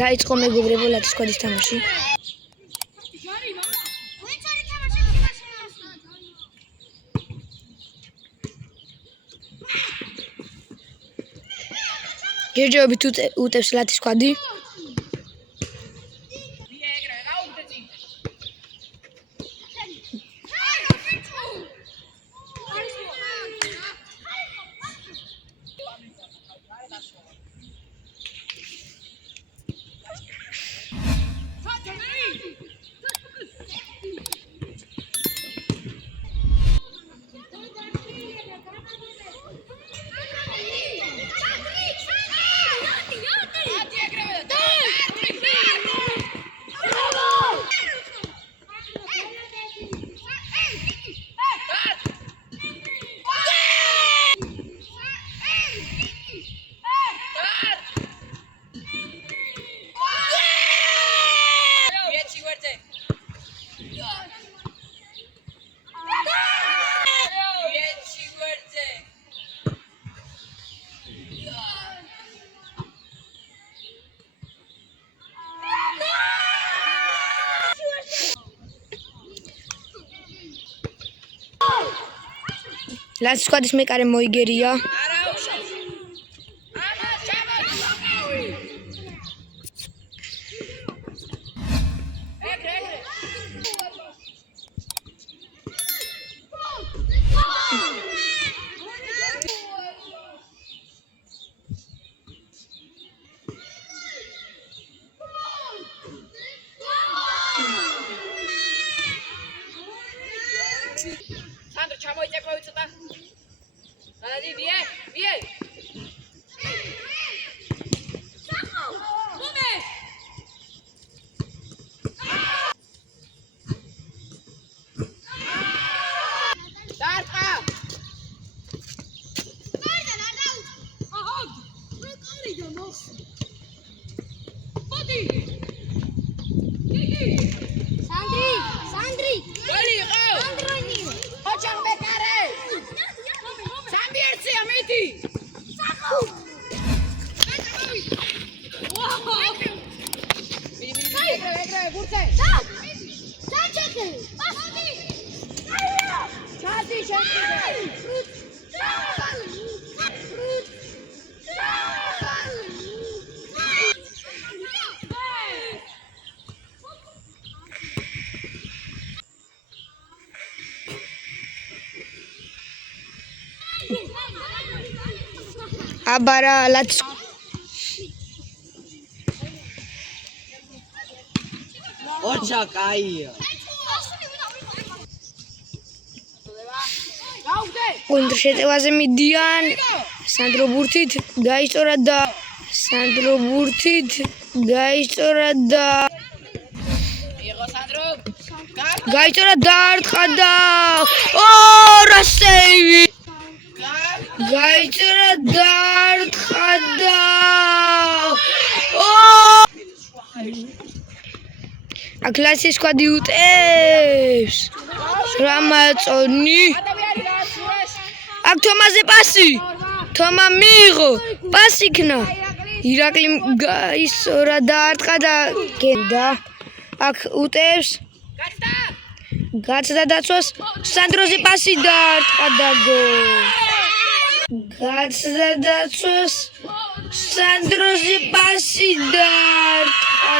დაიწყო მეგობრებო ლათის სკვადის თამაში. გერჯეობით უტევს ლათის სკვადი. ლათის სკვადის მეკარე მოიგერია. Sandro, ჩამოიწე ქვევი ცოტა. დადი, ვიე. დარტყა. Sandri. გოლი იყო. ოჩან ბეკარე. სამი ერთი ამეთი. ეგრე, გურთე. Დაჭეკე. ჩადი შეჭიდე. აბარა ლათის ოჩა კაია. გავხდე. კონტრ შეტევაზე მიდიან. სანდრო ბურთით გაიწორა და იყო სანდრო. გაიწორა დაარტყა და რა სეივი. გაიწორა დაარტყა და აქ ლათის სკვადი უტევს. რა მაწონი. აქ თომაზე პასი. თომა მიიღო. პასი იქნა. ირაკლი გაიწორა დაარტყა და გენდა. აქ უტევს. გაცდა დაცვას. სანდროზე პასი დაარტყა და გოლ. გაცდა დაცვას. სანდროზე პასი დაარტყა